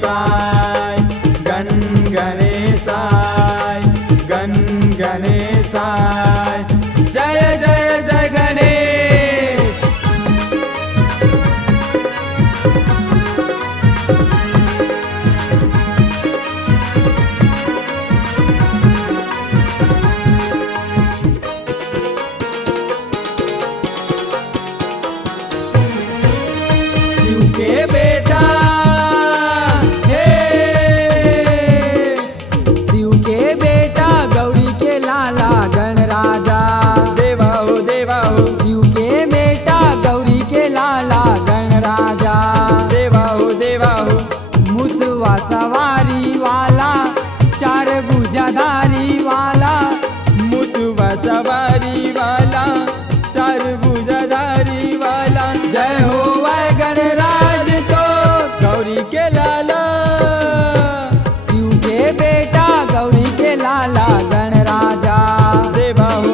गणेशाय गण गणेशाय गण गणेशाय जय जय जय गणेश। शिव के बेटा हे शिव के बेटा गौरी के लाला गण राजा देवा हो शिव के बेटा गौरी के लाला गण राजा देवा हो मुसवा सवारी वाला चार भुजाधारी वाला मुसवा सवारी वाला चार भुजाधारी वाला जय हो गणराज तो गौरी के लाला शिव के बेटा गौरी के लाला गण राजा देवा हो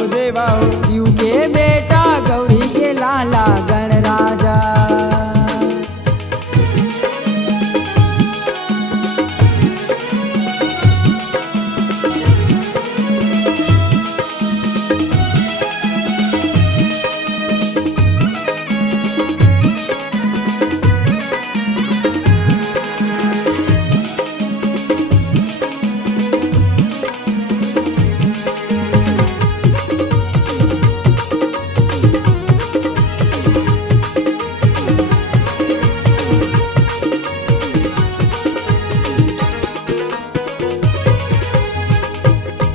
शिव के बेटा गौरी के लाला गण राजा।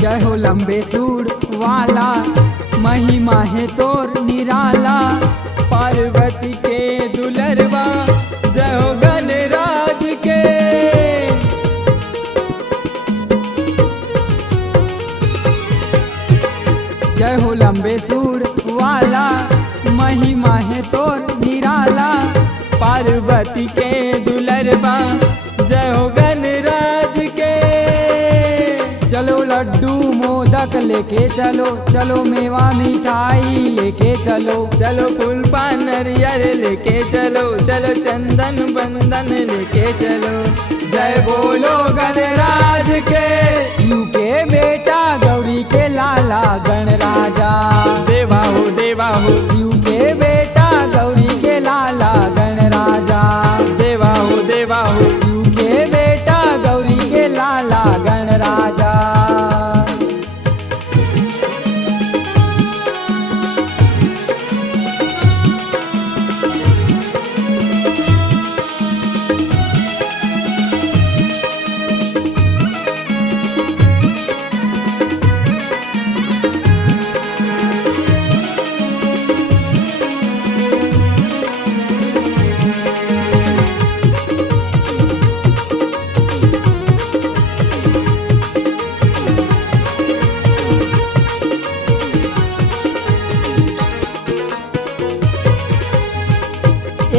जय हो लंबे सूर वाला महिमा है तोर निराला पार्वती के दुलरवा जय हो गणराज के। जय हो लंबे सूर वाला महिमा है तोर निराला पार्वती के दुलरवा जय हो गणराज के। चलो लड्डू मोदक लेके चलो चलो मेवा मिठाई लेके चलो चलो फूल पान नरियर लेके चलो चलो चंदन बंदन लेके चलो जय बोलो गणराज के। शिव के बेटा गौरी के लाला गण राजा देवा हो शिव के बेटा गौरी के लाला गण राजा देवा हो शिव के बेटा गौरी के लाला गण राजा।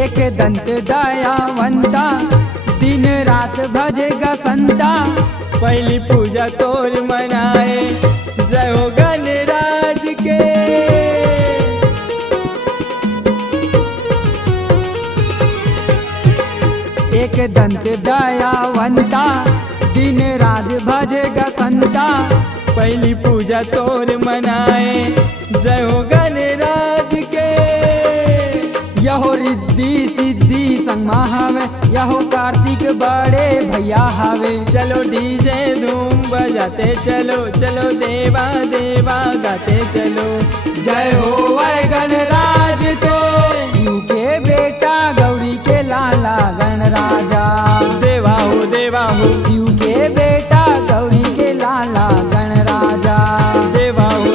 एक दंत दयावंता दिन रात भजेगा संता पहली पूजा तोर मनाए जय हो गणराज के। एक दंत दयावंता दिन रात भजेगा संता पहली पूजा तोर मनाए जय हो गणराज के। यहो रिद्धि सिद्धि संगमा हवे यहो कार्तिक बड़े भैया हवे चलो डीजे धूम बजाते चलो चलो देवा देवा गाते चलो जय हो गणराज तो शिव के बेटा गौरी के लाला गण राजा देवा हो शिव के बेटा गौरी के लाला गण राजा देवा हो